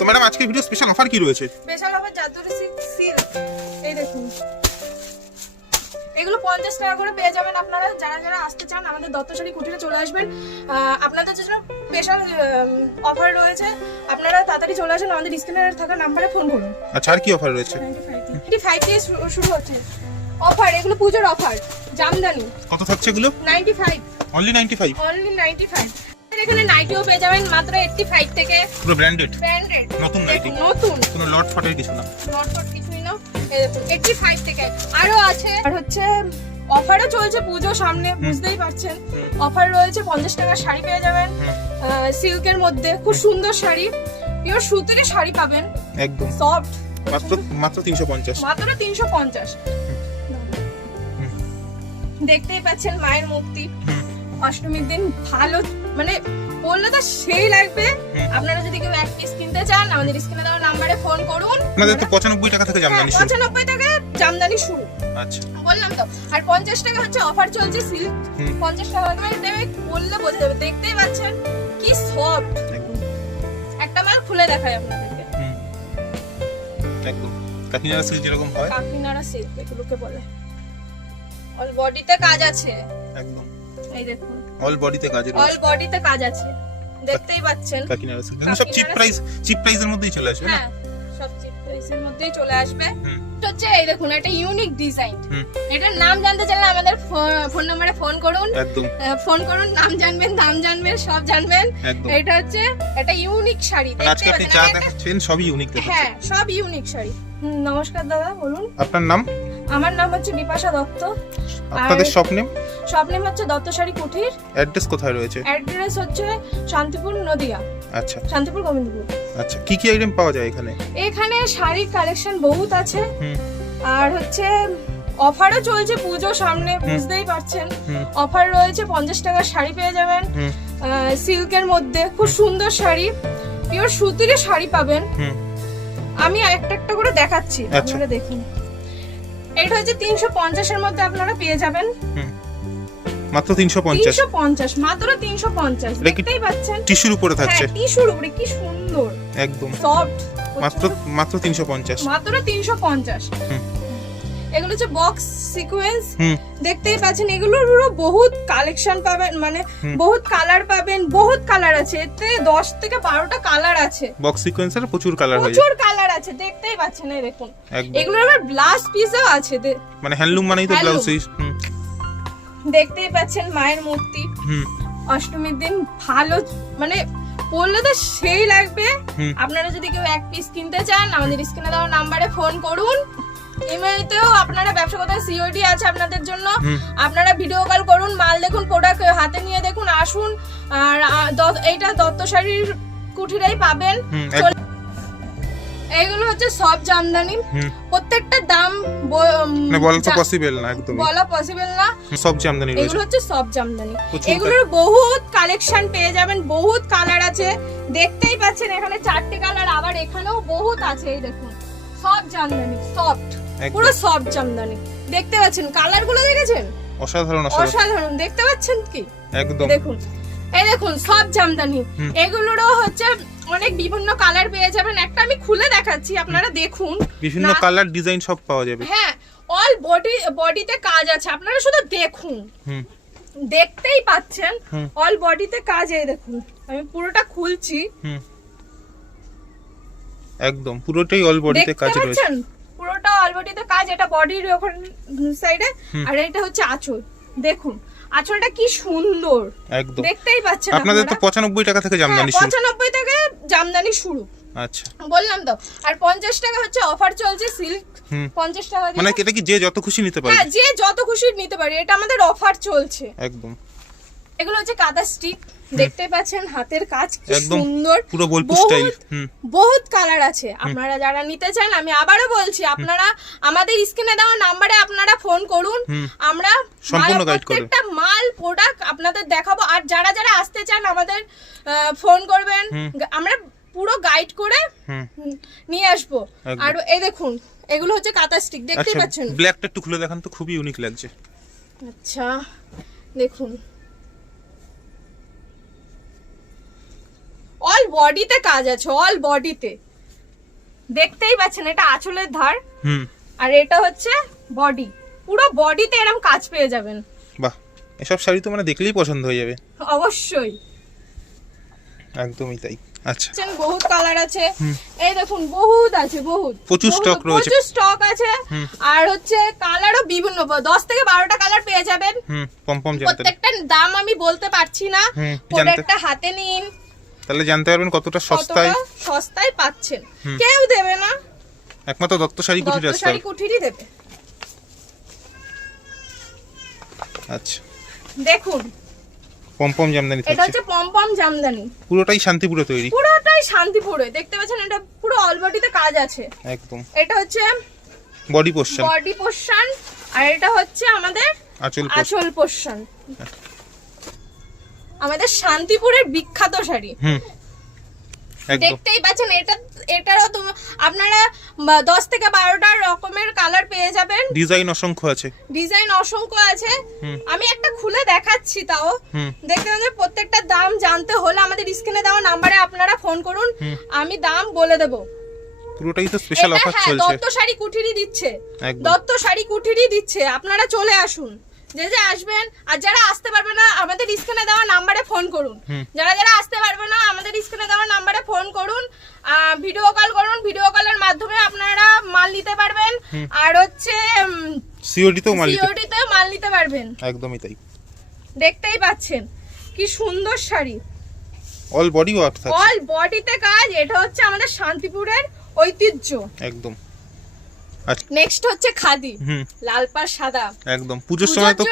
তো ম্যাডাম আজকের video special offer কি রয়েছে? স্পেশাল অফার জাদুরি সিল্ক, এই দেখুন এগুলো 50 টাকা করে পেয়ে যাবেন আপনারা। যারা যারা আসতে চান আমাদের দত্তশালী কুটিরে চলে আসবেন। আপনাদের জন্য স্পেশাল অফার রয়েছে, আপনারা তাড়াতাড়ি চলে আসেন, আমাদের স্ক্রিনে থাকা নম্বরে ফোন করুন। আচ্ছা, আর কি অফার রয়েছে? 95 থেকে শুরু হচ্ছে অফার, এগুলো পূজোর অফার। জামদানি কত থাকছে এগুলো? 95, অনলি 95। অনলি 95। এখানে নাইটিও পেয়ে যাবেন মাত্র 85 থেকে। পুরো ব্র্যান্ডেড নতুন নাইটি, নতুন, কোনো লট ফটের কিছু না, লট ফট কিছুই না। 85 থেকে আরো আছে। আর হচ্ছে অফারও চলছে পুজো সামনে, বুঝতেই পারছেন। অফার রয়েছে, 50 টাকার শাড়ি পেয়ে যাবেন সিল্কের মধ্যে, খুব সুন্দর শাড়ি, পিওর সুতির শাড়ি পাবেন, একদম সফট, মাত্র 350। মাত্র 350। দেখতেই পাচ্ছেন মায়ের মূর্তি, অষ্টমীর দিন ভালো মানে বললে তো সেই লাগবে। আপনারা যদি কেউ এক পিস কিনতে চান আমাদের স্ক্রিনে দেওয়া নম্বরে ফোন করুন। আমাদের তো 95 টাকা থেকে জামদানি শুরু। 95 টাকা জামদানি শুরু। আচ্ছা, বললাম তো। আর 50 টাকা হচ্ছে অফার চলছে সিল্ক, 50 টাকা মানে দেবে, বললে বোঝা যাবে। দেখতেই পাচ্ছেন কি সফট, একটা মাল খুলে দেখাই আপনাদেরকে। একদম কাকিনাড়া সিল্ক যেরকম হয়, কাকিনাড়া সিল্ক এগুলোকে বলে। অল বডিতে কাজ আছে, একদম এই দেখুন অল বডিতে কাজ অল রয়েছে। বডিতে কাজ আছে, দেখতেই পাচ্ছেন। কাকিনাড়া সিল্ক সব চিপ প্রাইসের মধ্যেই চলে আসবে না? হ্যাঁ, সব চিপ প্রাইসের মধ্যেই চলে আসবে। হচ্ছে এই দেখুন একটা ইউনিক ডিজাইন, এটার নাম জানতে চাইলে আমাদের ফোন নম্বরে ফোন করুন। একদম ফোন করুন, নাম জানবেন, দাম জানবেন, সব জানবেন। একদম। এটা হচ্ছে একটা ইউনিক শাড়ি, আজকে আপনি যা দেখাচ্ছেন সবই ইউনিক দেখাচ্ছেন। হ্যাঁ, সব ইউনিক শাড়ি। নমস্কার দাদা, বলুন। আপনার নাম? আমার নাম হচ্ছে বিপাশা দত্ত। আপনাদের শপ নেম? শপ নেম হচ্ছে দত্তশালী কুটির। অ্যাড্রেস কোথায় রয়েছে? অ্যাড্রেস হচ্ছে শান্তিপুর নদিয়া। আচ্ছা, শান্তিপুর গোবিন্দপুর। আচ্ছা, কি কি আইটেম পাওয়া যায় এখানে? এখানে শাড়ির কালেকশন বহুত আছে, আর হচ্ছে অফারও চলছে পুজো সামনে, বুঝতেই পারছেন। অফার রয়েছে, 50 টাকার শাড়ি পেয়ে যাবেন সিল্কের মধ্যে, খুব সুন্দর শাড়ি, পিওর সুতির শাড়ি পাবেন। আমি একটা একটা করে দেখাচ্ছি, আপনারা দেখুন। এটা হচ্ছে 350 এর মধ্যে আপনারা পেয়ে যাবেন, মাত্র 350। 350, মাত্র 350। দেখতেই পাচ্ছেন টিস্যুর উপরে থাকছে, টিস্যুর উপরে, কি সুন্দর, একদম সফট। মাত্র 350। মাত্র 350। এগুলো হচ্ছে বক্স সিকোয়েন্স, দেখতেই পাচ্ছেন। এগুলোরও বহুত কালেকশন পাবেন, মানে বহুত কালার পাবেন, বহুত কালার আছে, এতে 10 থেকে 12টা কালার আছে। বক্স সিকোয়েন্সের প্রচুর কালার হয়, প্রচুর কালার আছে, দেখতেই পাচ্ছেন। এই দেখুন, এগুলোর আবার ব্লাউজ পিসও আছে, মানে হ্যান্ডলুম মানেই তো ব্লাউজ পিস। দেখতেই পাচ্ছেন মায়ের মূর্তি, অষ্টমীর দিন ভালো মানে বললে তো সেই লাগবে। আপনারা যদি কেউ এক পিস কিনতে চান আমাদের স্ক্রিনে দেওয়া নম্বরে ফোন করুন। ইমেইলেও আপনারা ব্যবসা করতে সিওডি আছে আপনাদের জন্য, আপনারা ভিডিও কল করুন, মাল দেখুন, প্রোডাক্ট হাতে নিয়ে দেখুন, আসুন। আর এইটা দত্তশালীর কুঠিরেই পাবেন। এইগুলো হচ্ছে সব জামদানি, প্রত্যেকটা দাম বলা তো পসিবল না, একদম বলা পসিবল না। সব জামদানি রয়েছে, এগুলো হচ্ছে সব জামদানি। এগুলোর বহুত কালেকশন পেয়ে যাবেন, বহুত কালার আছে, দেখতেই পাচ্ছেন। এখানে 4টে কালার, আবার এখানেও বহুত আছে। এই দেখুন, সব জামদানি, সফট, পুরো সব জামদানি। দেখতে পাচ্ছেন কালার গুলো, দেখেছেন? অসাধারণ অসাধারণ, দেখতে পাচ্ছেন কি? একদম দেখুন, এই দেখুন সব জামদানি। এগুলোরও হচ্ছে অনেক বিভিন্ন কালার পেয়ে যাবেন। একটা আমি খুলে দেখাচ্ছি, আপনারা দেখুন। বিভিন্ন কালার ডিজাইন সব পাওয়া যাবে। হ্যাঁ, অল বডিতে কাজ আছে, আপনারা শুধু দেখুন। দেখতেই পাচ্ছেন অল বডিতে কাজ। এই দেখুন, আমি পুরোটা খুলছি, একদম পুরোটাই অল বডিতে কাজ রয়েছে, পুরোটা অল বডিতে কাজ। এটা বডির ওখান সাইডে, আর এটা হচ্ছে আঁচল। দেখুন আঁচলটা কি সুন্দর, একদম দেখতেই পাচ্ছেন। আপনাদের তো 95 টাকা থেকে জামদানি শুরু। 95 থেকে জামদানি শুরু। আচ্ছা, বললাম তো। আর 50 টাকা হচ্ছে অফার চলছে সিল্ক, 50 টাকা দিয়ে। মানে এটা কি যে যত খুশি নিতে পারে? হ্যাঁ, যে যত খুশি নিতে পারে, এটা আমাদের অফার চলছে একদম। এগুলো হচ্ছে কাঁথা স্টিক, দেখতে পাচ্ছেন হাতের কাজ কি সুন্দর, পুরো বোলপুর স্টাইল। বহুত কালার আছে। আপনারা যারা নিতে চান, আমি আবারও বলছি, আপনারা আমাদের স্ক্রিনে দেওয়া নম্বরে আপনারা ফোন করুন, আমরা সম্পূর্ণ গাইড করব, প্রত্যেকটা মাল প্রোডাক্ট আপনাদের দেখাবো। আর যারা যারা আসতে চান আমাদের ফোন করবেন, আমরা পুরো গাইড করে নিয়ে আসবো। আর এই দেখুন, এগুলো হচ্ছে কাঁথা স্টিক, দেখতেই পাচ্ছেন। ব্ল্যাকটা একটু খুলে দেখান তো, খুবই ইউনিক লাগছে। আচ্ছা, দেখুন অল বডিতে কাজ আছে, অল বডিতে। দেখতেই পাচ্ছেন এটা আঁচলের ধার, হুম, আর এটা হচ্ছে বডি। পুরো বডিতে এরকম কাজ পেয়ে যাবেন। বাহ, এসব শাড়ি তো মানে দেখলেই পছন্দ হয়ে যাবে। অবশ্যই, একদমই তাই। আচ্ছা, বহুত কালার আছে, এই দেখুন বহুত আছে, বহুত প্রচুর স্টক রয়েছে, প্রচুর স্টক আছে। আর হচ্ছে কালারও বিভিন্ন 10 থেকে 12টা কালার পেয়ে যাবেন। পমপম জানতে, প্রত্যেকটার দাম আমি বলতে পারছি না, প্রোডাক্টটা হাতে নিন, তাহলে জানতে পারবেন কতটা সস্তায় সস্তায় পাচ্ছেন। কেউ দেবে না, একমাত্র দত্ত শাড়ি কুটির দত্ত আসতে শাড়ি হবে। কুঠিরই দেবে। আচ্ছা, দেখুন পমপম জামদানি এটা থাকছে, হচ্ছে পমপম জামদানি, পুরোটাই শান্তিপুরে তৈরি, পুরোটাই শান্তিপুরে। দেখতে পাচ্ছেন এটা পুরো অল বডিতে কাজ আছে। একদম এটা হচ্ছে বডি পোরশন, বডি পোরশন, আর এটা হচ্ছে আমাদের আঁচল আঁচল পোরশন। আমাদের শান্তিপুরের বিখ্যাত শাড়ি, একদম দেখতেই পাচ্ছেন। এটারও আপনারা 10 থেকে 12টা রকমের কালার পেয়ে যাবেন। ডিজাইন অসংখ্য আছে, ডিজাইন অসংখ্য আছে। আমি একটা খুলে দেখাচ্ছি, তাও দেখতে পাচ্ছেন। প্রত্যেকটা দাম জানতে হলে আমাদের স্ক্রিনে দেওয়া নাম্বারে আপনারা ফোন করুন, আমি দাম বলে দেব। পুরোটাই তো স্পেশাল অফার চলছে। দত্ত শাড়ি কুঠিরই দিচ্ছে, একদম। দত্ত শাড়ি কুঠিরই দিচ্ছে। আপনারা চলে আসুন, যে যে আসবেন। আর যারা আসতে পারবে না আমাদের স্ক্রিনে দেওয়া নাম্বারে ফোন করুন। যারা যারা আসতে পারবে না আমাদের স্ক্রিনে দেওয়া নাম্বারে ফোন করুন, ভিডিও কল করুন। ভিডিও কলের মাধ্যমে আপনারা মাল নিতে পারবেন। আর হচ্ছে সিওডিতেও মাল নিতে পারবেন। একদমই তাই। দেখতেই পাচ্ছেন কি সুন্দর শাড়ি, অল বডি ওয়ার্ক থাকছে, অল বডিতে কাজ। এটা হচ্ছে আমাদের শান্তিপুরের ঐতিহ্য, একদম। নেক্সট হচ্ছে খাদি, লাল পাড় সাদা, একদম পূজোর সময় তো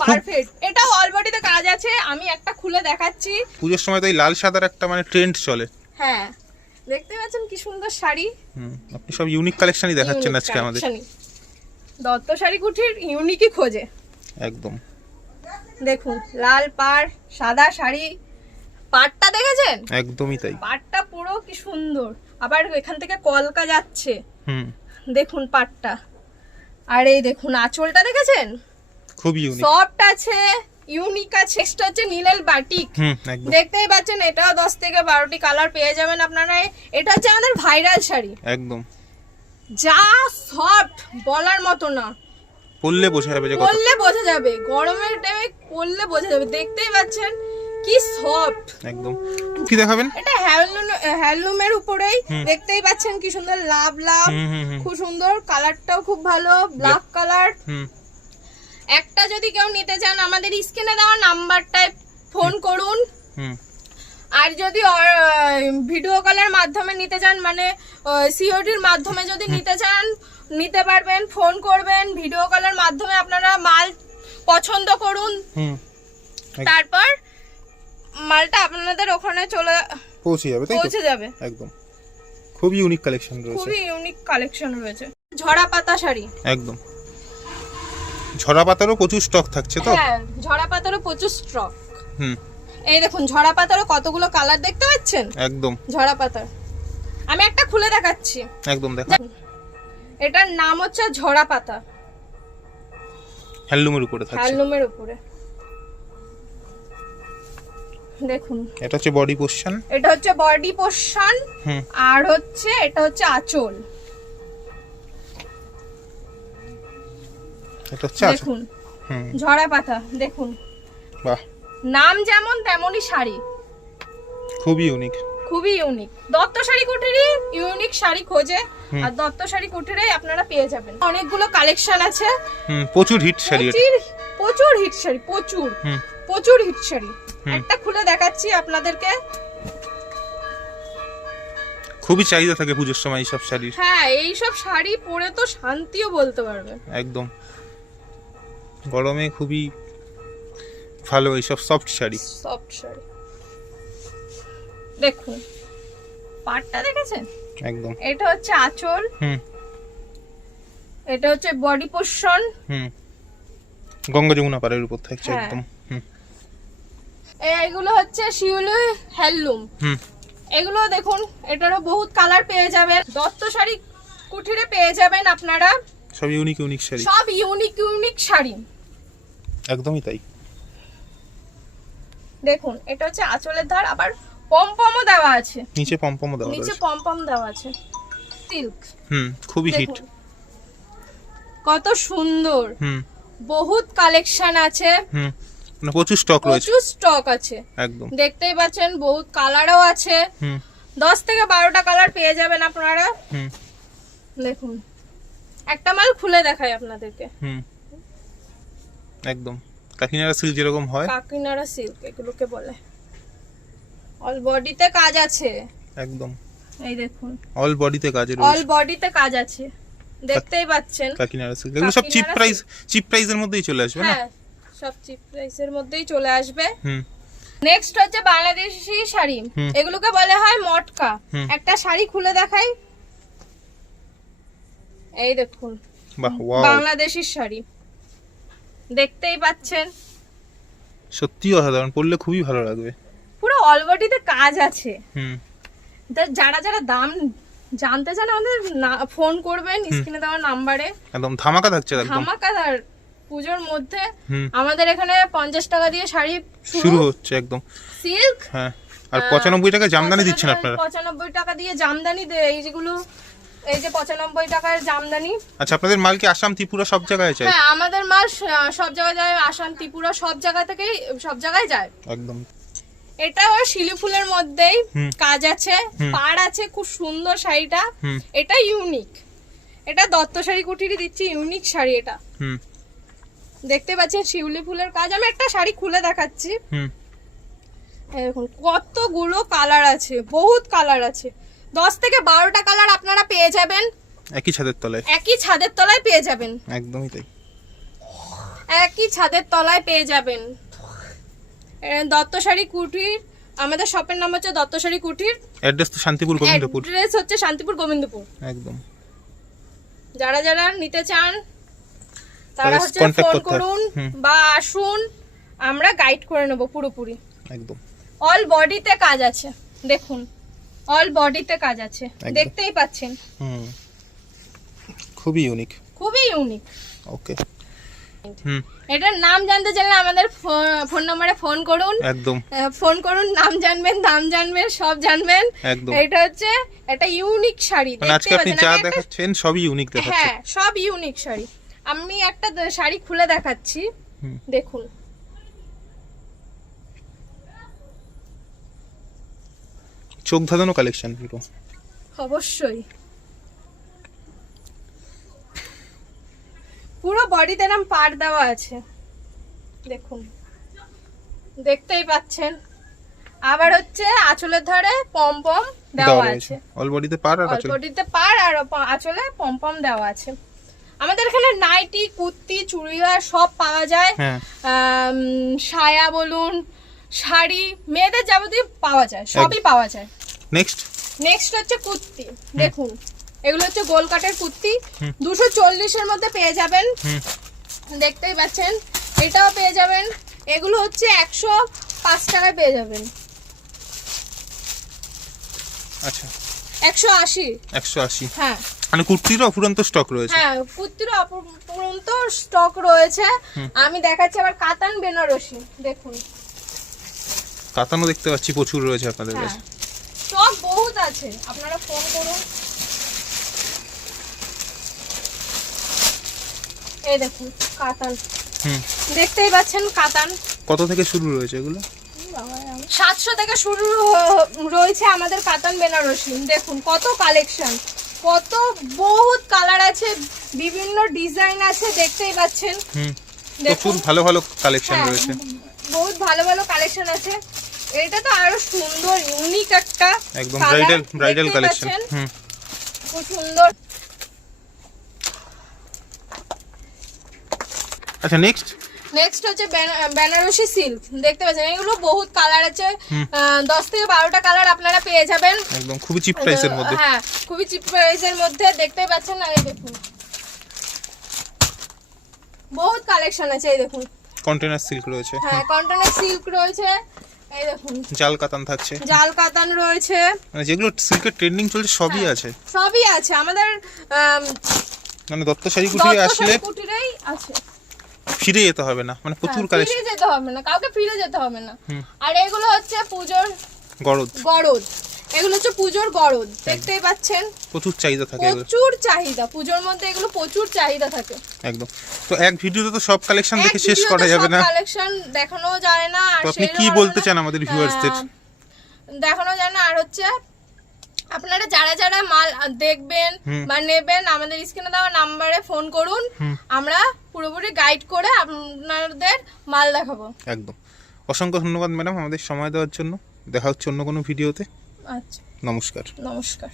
পারফেক্ট। এটাও অল বডিতে কাজ আছে, আমি একটা খুলে দেখাচ্ছি। পূজোর সময় তো এই লাল সাদার একটা মানে ট্রেন্ড চলে। হ্যাঁ, দেখতে পাচ্ছেন কি সুন্দর শাড়ি। আপনি সব ইউনিক কালেকশনই দেখাচ্ছেন আজকে আমাদের। দত্ত শাড়ি কুঠির ইউনিকই খোঁজে, একদম। দেখুন লাল পাড় সাদা শাড়ি, পাড়টা দেখেছেন? একদমই তাই, পাড়টা পুরো কি সুন্দর। আবার এখান থেকে কলকা যাচ্ছে, দেখুন পাড়টা। আর এই দেখুন আঁচলটা দেখেছেন, খুব ইউনিক, সফট আছে, ইউনিক আছে। নেক্সট হচ্ছে নীলের বাটিক, দেখতেই পাচ্ছেন। এটাও 10 থেকে 12টি কালার পেয়ে যাবেন আপনারা। এটা হচ্ছে আমাদের ভাইরাল শাড়ি, একদম যা সফট বলার মতো না। পরলে বোঝা যাবে, পরলে বোঝা যাবে, গরমের টাইমে পরলে বোঝা যাবে। দেখতেই পাচ্ছেন কি সফট, একদম। কি দেখাবেন? এটা হ্যান্ডলুমের উপরেই, দেখতেই পাচ্ছেন কি সুন্দর লাভ লাভ, খুব সুন্দর। কালারটাও খুব ভালো, ব্ল্যাক কালার। একটা যদি কেউ নিতে চান আমাদের স্ক্রিনে দেওয়া নাম্বারটায় ফোন করুন। আর যদি ভিডিও কলের মাধ্যমে নিতে চান, মানে সিওডির মাধ্যমে যদি নিতে চান নিতে পারবেন। ফোন করবেন, ভিডিও কলের মাধ্যমে আপনারা মাল পছন্দ করুন, তারপর মালটা আপনাদের ওখানে পৌঁছে যাবে। একদম খুব ইউনিক কালেকশন রয়েছে, খুবই ইউনিক কালেকশন রয়েছে। ঝরা পাতা শাড়ি, একদম। ঝরা পাতারও প্রচুর স্টক থাকছে তো? হ্যাঁ, ঝরা পাতারও প্রচুর স্টক। এই দেখুন ঝরা পাতারও কতগুলো কালার দেখতে পাচ্ছেন। একদম ঝরা পাতার আমি একটা খুলে দেখাচ্ছি, একদম দেখা। এটার নাম হচ্ছে ঝরা পাতা, হ্যান্ডলুমের উপরে থাকছে, হ্যান্ডলুমের উপরে। দেখুন এটা হচ্ছে বডি পোরশন, এটা হচ্ছে বডি পোরশন, আর হচ্ছে এটা হচ্ছে আঁচল। এটা হচ্ছে আঁচল। দেখুন ঝরা পাতা, দেখুন বাহ, নাম যেমন তেমনই শাড়ি, খুবই ইউনিক, খুবই ইউনিক। দত্ত শাড়ি কুটিরই ইউনিক শাড়ি খোঁজে, আর দত্ত শাড়ি কুটিরেই আপনারা পেয়ে যাবেন। অনেকগুলো কালেকশন আছে, প্রচুর হিট শাড়ি, প্রচুর হিট শাড়ি, প্রচুর হিট শাড়ি। একটা খুলে দেখাচ্ছি আপনাদেরকে। খুবই চাহিদা থাকে পুজোর সময় এইসব শাড়ির। হ্যাঁ, এইসব শাড়ি পরে তো শান্তিও বলতে পারবে। একদম গরমে খুবই ভালো এইসব সফট শাড়ি, সফট শাড়ি। দেখুন পাটটা দেখেছেন, একদম। এটা হচ্ছে আঁচল, এটা হচ্ছে বডি পোরশন। গঙ্গা যমুনা পাড়ের উপর থাকছে, একদম। এইগুলো হচ্ছে শিউলি হ্যান্ডলুম। এগুলো দেখুন, এটারও বহুত কালার পেয়ে যাবেন। দত্ত শাড়ি কুঠিরে পেয়ে যাবেন আপনারা সব ইউনিক ইউনিক শাড়ি, সব ইউনিক ইউনিক শাড়ি, একদমই তাই। দেখুন এটা হচ্ছে আঁচলের ধার, আবার পমপমও দেওয়া আছে, নিচে পমপমও দেওয়া আছে, নিচে পমপম দেওয়া আছে। সিল্ক, খুবই হিট, কত সুন্দর। বহুত কালেকশন আছে, মানে প্রচুর স্টক রয়েছে, প্রচুর স্টক আছে একদম। দেখতেই পাচ্ছেন বহুত কালারও আছে, 10 থেকে 12টা কালার পেয়ে যাবেন আপনারা। দেখুন একটা মাল খুলে দেখাই আপনাদেরকে। একদম কাকিনাড়া সিল্ক যেরকম হয়, কাকিনাড়া সিল্ক এগুলোকে বলে। অল বডিতে কাজ আছে, একদম এই দেখুন অল বডিতে কাজ অল রয়েছে, বডিতে কাজ আছে, দেখতেই পাচ্ছেন। কাকিনাড়া সিল্ক এগুলো সব চিপ প্রাইসের মধ্যেই চলে আসবে না? হ্যাঁ সব চিপ প্রাইসের মধ্যেই চলে আসবে। নেক্সট হচ্ছে বাংলাদেশি শাড়ি, এগুলোকে বলে হয় মটকা। একটা শাড়ি খুলে দেখাই, এই দেখুন বাহ, ওয়াও, বাংলাদেশি শাড়ি দেখতেই পাচ্ছেন, সত্যি অসাধারণ, পরলে খুবই ভালো লাগবে। পুরো অল বডিতে কাজ আছে। যারা যারা দাম জানতে চান আমাদের ফোন করবেন স্ক্রিনে দেওয়া নাম্বারে। একদম ধামাকা থাকছে, একদম ধামাকাদার পুজোর মধ্যে আমাদের এখানে 50 টাকা দিয়ে শাড়ি শুরু হচ্ছে, একদম সিল্ক। হ্যাঁ, আর 95 টাকা জামদানি দিচ্ছেন আপনারা। 95 টাকা দিয়ে জামদানি এই যেগুলো, এই যে 95 টাকার জামদানি। আচ্ছা, আপনাদের মাল কি আসাম ত্রিপুরা সব জায়গায় যায়? হ্যাঁ আমাদের মাল সব জায়গায় যায়, আসাম ত্রিপুরা সব জায়গা থেকেই সব জায়গায় যায় একদম। এটাও শিলি ফুলের মধ্যেই কাজ আছে, পাড় আছে, খুব সুন্দর শাড়িটা। এটা ইউনিক, এটা দত্ত শাড়ি কুটিরই দিচ্ছি, ইউনিক শাড়ি এটা। দেখতে পাচ্ছেন শিউলি ফুলের কাজ। আমি একটা শাড়ি খুলে দেখাচ্ছি, দেখুন কতগুলো কালার আছে, বহুত কালার আছে। 10 থেকে 12টা কালার আপনারা পেয়ে যাবেন একই ছাদের তলায়, একই ছাদের তলায় পেয়ে যাবেন, একদমই তাই, একই ছাদের তলায় পেয়ে যাবেন। দত্ত শাড়ি কুটির, আমাদের শপের নাম হচ্ছে দত্ত শাড়ি কুটির। অ্যাড্রেস তো শান্তিপুর গোবিন্দপুর, অ্যাড্রেস হচ্ছে শান্তিপুর গোবিন্দপুর। একদম। যারা যারা নিতে চান তারা হচ্ছে ফোন করুন বা আসুন, আমরা গাইড করে নেব পুরোপুরি, একদম। অল বডিতে কাজ আছে, দেখুন অল বডিতে কাজ আছে, দেখতেই পাচ্ছেন। খুবই ইউনিক, খুবই ইউনিক। ওকে। এটার নাম জানতে চাইলে আমাদের ফোন নম্বরে ফোন করুন, একদম ফোন করুন, নাম জানবেন, দাম জানবেন, সব জানবেন, একদম। এটা হচ্ছে একটা ইউনিক শাড়ি, মানে আজকে আপনি যা দেখাচ্ছেন সবই ইউনিক দেখাচ্ছেন। হ্যাঁ সব ইউনিক শাড়ি। আমি একটা শাড়ি খুলে দেখাচ্ছি, দেখুন চোখ ধাঁধানো কালেকশন পুরো, অবশ্যই পুরো বডিতে এরকম পাড় দেওয়া আছে, দেখুন দেখতেই পাচ্ছেন। আবার হচ্ছে আঁচলের ধারে পমপম দেওয়া আছে, অল বডিতে পাড় আর অল বডিতে পাড় আর আঁচলে পমপম দেওয়া আছে। আমাদের এখানে নাইটি, কুর্তি, চুড়িদার সব পাওয়া যায়, সায়া বলুন, শাড়ি, মেয়েদের যাবতীয় পাওয়া যায়, সবই পাওয়া যায়। নেক্সট হচ্ছে কুর্তি, দেখুন এগুলো হচ্ছে গোল কাটের কুর্তি, 240 এর মধ্যে পেয়ে যাবেন, দেখতেই পাচ্ছেন। এটাও পেয়ে যাবেন, এগুলো হচ্ছে 105 টাকায় পেয়ে যাবেন। আচ্ছা 180, হ্যাঁ। মানে কুর্তিরও অফুরন্ত স্টক রয়েছে, হ্যাঁ কুর্তিরও অফুরন্ত স্টক রয়েছে। আমি দেখাচ্ছি আবার কাতান বেনারসি, দেখুন কাতানও দেখতে পাচ্ছি প্রচুর রয়েছে আপনাদের কাছে, স্টক বহুত আছে, আপনারা ফোন করুন। এই দেখুন কাতান, দেখতেই পাচ্ছেন কাতান। কত থেকে শুরু রয়েছে এগুলো? 700 থেকে শুরু রয়েছে আমাদের কাতান বেনারসি। দেখুন কত কালেকশন, কত বহুত কালার আছে, বিভিন্ন ডিজাইন আছে, দেখতেই পাচ্ছেন। প্রচুর ভালো ভালো কালেকশন রয়েছে, বহুত ভালো ভালো কালেকশন আছে। এটা তো আরো সুন্দর ইউনিক একটা একদম ব্রাইডাল কালেকশন, খুব সুন্দর। আচ্ছা নেক্সট হচ্ছে বেনারসি সিল্ক, দেখতে পাচ্ছেন এগুলো বহুত কালার আছে, 10 থেকে 12টা কালার আপনারা পেয়ে যাবেন, একদম খুবই চিপ প্রাইসের মধ্যে। হ্যাঁ খুবই চিপ প্রাইসের মধ্যে, দেখতেই পাচ্ছেন। আর এই দেখুন বহুত কালেকশন আছে, এই দেখুন কন্টেনার সিল্ক রয়েছে, হ্যাঁ কন্টেনার সিল্ক রয়েছে, এই দেখুন জাল কাতান থাকছে, জাল কাতান রয়েছে, মানে যেগুলো সিল্কের ট্রেন্ডিং চলছে সবই আছে, সবই আছে আমাদের। মানে দত্ত শাড়ি কুটিরে আসলে কুটিরেই আছে, ফিরে যেতে হবে না, মানে প্রচুর কালেকশন, ফিরে যেতে হবে না, কাউকে ফিরে যেতে হবে না। আর এগুলো হচ্ছে পূজোর গরদ, এগুলো হচ্ছে পুজোর গরদ, দেখতেই পাচ্ছেন প্রচুর চাহিদা থাকে এগুলো। প্রচুর চাহিদা পুজোর মধ্যে, এগুলো প্রচুর চাহিদা থাকে একদম। তো এক ভিডিওতে তো সব কালেকশন দেখে শেষ করা যাবে না, কালেকশন দেখানো যায় না। আর তো আপনি কি বলতে চান আমাদের ভিউয়ার্সদের? দেখানো যায় না। আর হচ্ছে আপনারা যারা যারা মাল দেখবেন বা নেবেন আমাদের স্ক্রিনে দেওয়া নাম্বারে ফোন করুন, আমরা পুরোপুরি গাইড করে আপনাদের মাল দেখাবো। একদম। অসংখ্য ধন্যবাদ ম্যাডাম আমাদের সময় দেওয়ার জন্য। দেখা হচ্ছে অন্য কোনো ভিডিওতে। আচ্ছা, নমস্কার। নমস্কার।